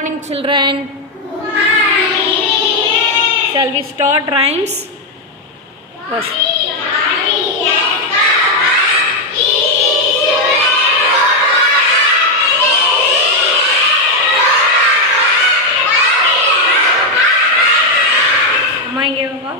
Morning, children. Shall we start rhymes? First. அம்மா இங்கே வா.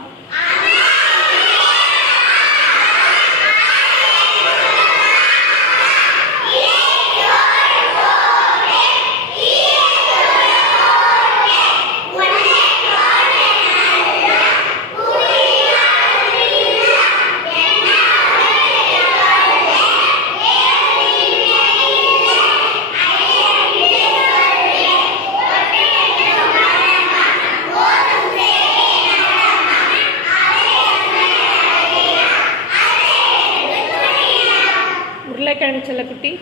உருளைக்கிழங்கு செல்லக்குட்டி.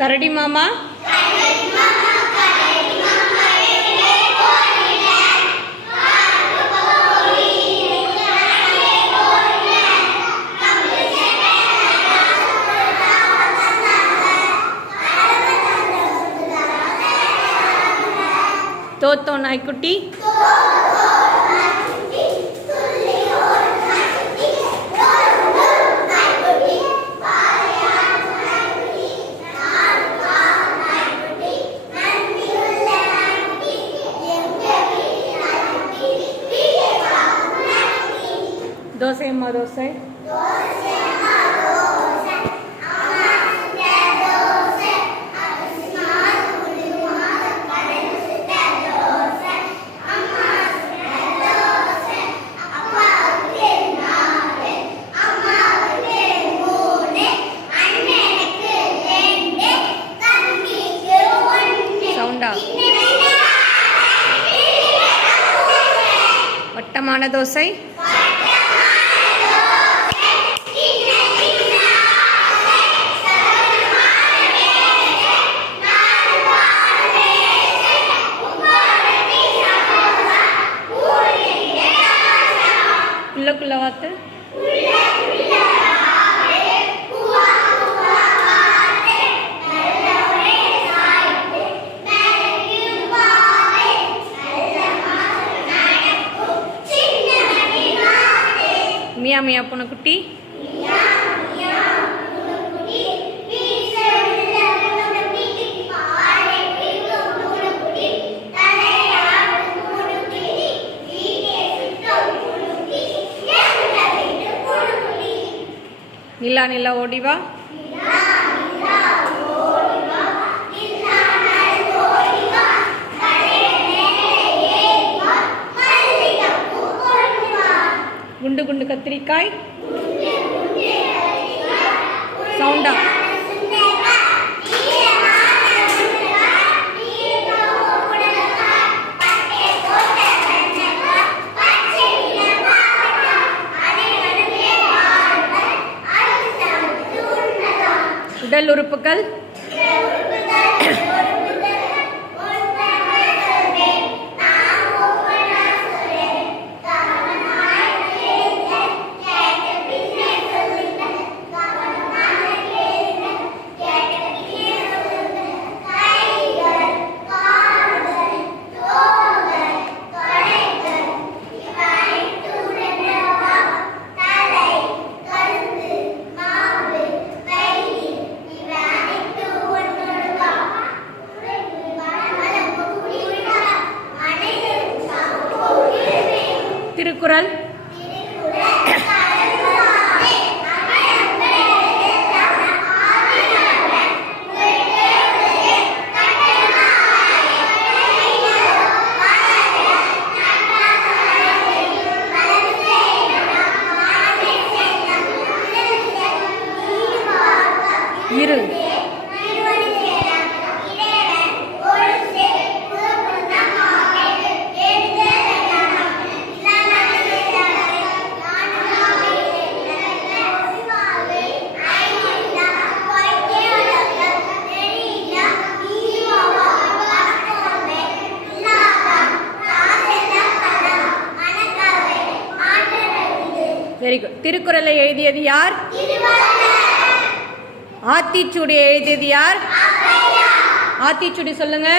கரடி மாமா. தோத்தோ நாய்க்குட்டி. தோசை அம்மா தோசை. வட்டமான தோசை. குள்ள வாத்து. மியா மியா பூனைக்குட்டி. நிலா நிலா ஓடிவா. குண்டு குண்டு கத்திரிக்காய். சவுண்டா. உடல் உறுப்புகள். திருக்குறள். இரு. Very good. திருக்குறளை எழுதியது யார்? ஆத்திச்சூடியை எழுதியது யார்? ஆத்திச்சூடி சொல்லுங்க.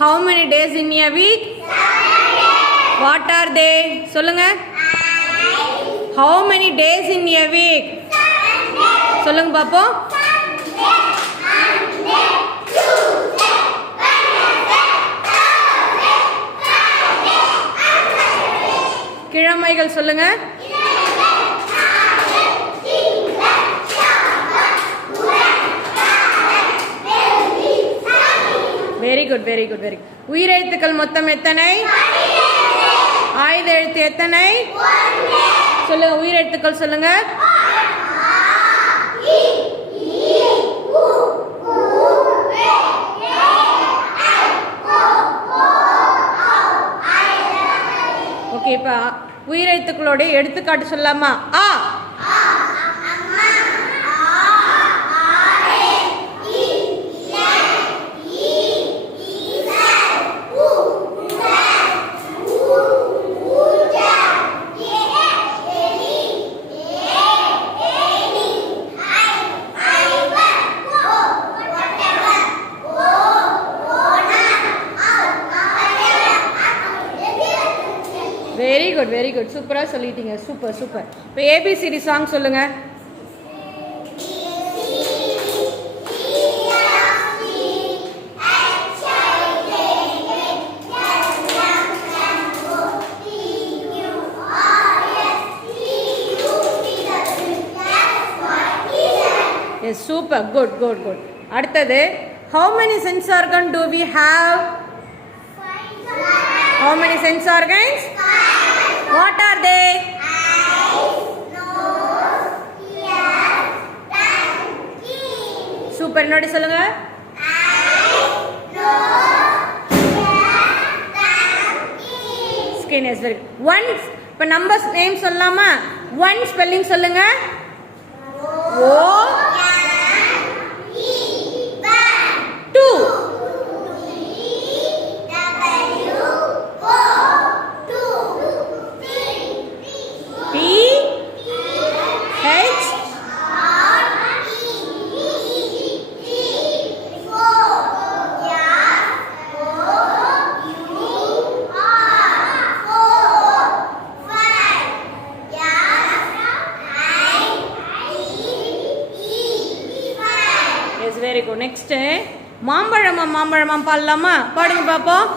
How many days in a week? What are they? சொல்லுங்க. How many days in a week? சொல்லுங்க பாப்போம். கிழமைகள் சொல்லுங்க. Very good very good very good. உயிரெழுத்துக்கள் மொத்தம் எத்தனை? ஆயுத எழுத்து எத்தனை? சொல்லுங்க. உயிரெழுத்துக்கள் சொல்லுங்க. ஓகே, இப்ப உயிரெழுத்துக்களோட எடுத்துக்காட்டு சொல்லலாமா? ஆ, வெரி குட் வெரி குட். சூப்பரா சொல்லிட்டீங்க. Super super. இப்போ ஏபிசிடி சாங் சொல்லுங்க. Yes, super. Good good good. அடுத்தது, how many sense organ do we have? How many sense organs? What are they? Super. இன்னொரு சொல்லுங்க. Skin is very. One. இப்ப numbers name சொல்லலாமா? One spelling சொல்லுங்க. O very good. Next, மாம்பழமா மாம்பழமா பாடலாமா? பாடுங்க பாப்போம்.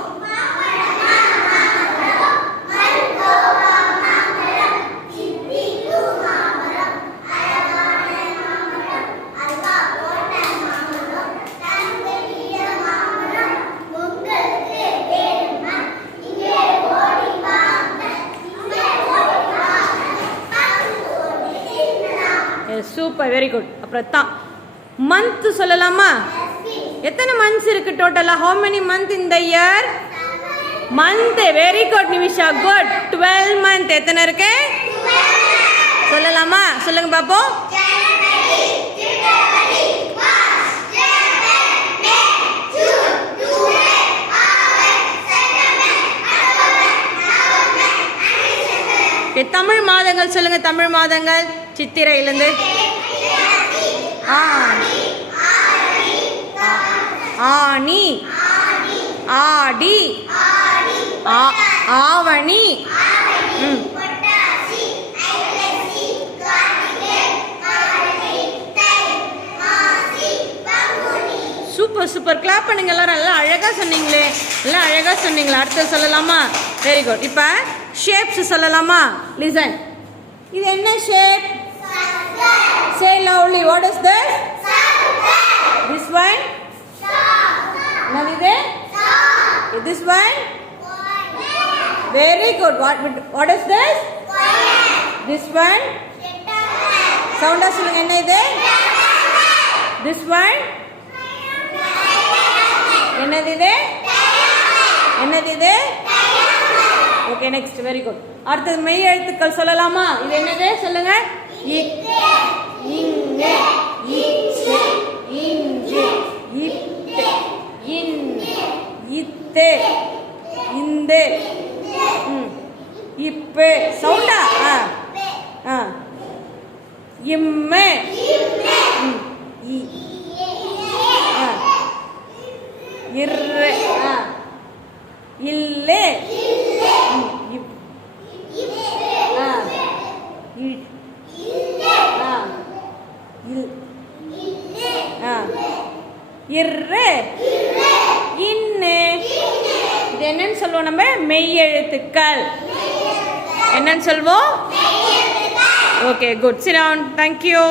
Super, very good. அப்புறம் தான் மந்த் சொல்லலாமா? எத்தனை மந்த்ஸ் இருக்கு டோட்டலா? how many month in the year? month. very good Nimisha, good. 12 month. எத்தனை இருக்கு? சொல்லலாமா? சொல்லுங்க பாப்போம். தமிழ் மாதங்கள் சொல்லுங்க. தமிழ் மாதங்கள் சித்திரையிலிருந்து ஆனி, ஆடி, ஆவணி. Super super. கிளாப் பண்ணுங்க எல்லாரும். எல்லாம் அழகா சொன்னீங்களே, எல்லாம் அழகா சொன்னீங்களா? அடுத்து சொல்லலாமா? Very good. இப்ப ஷேப்ஸ் சொல்லலாமா? லிசன். இது என்ன shape? Say loudly. What is this? This one? Now this one? Very good. What is this? This one? Sound சொல்லுங்க. என்ன இது? திஸ் ஒன் என்னது இது? என்னது இது? Okay, next. Very good. அடுத்தது மெய் எழுத்துக்கள் சொல்லலாமா? இது என்னது சொல்லுங்க? இக், இங், இச், இஞ்ச், இட், இன், இத்து, இந்து, இப்பு. சவுண்டா? இம்மு, இர்ரு, இல்லு, இர்ரு, இன்னு. இது என்னன்னு சொல்லுவோம்? நம்ம மெய் எழுத்துக்கள். என்னன்னு சொல்வோம்? Okay, good. Sit down. Thank you.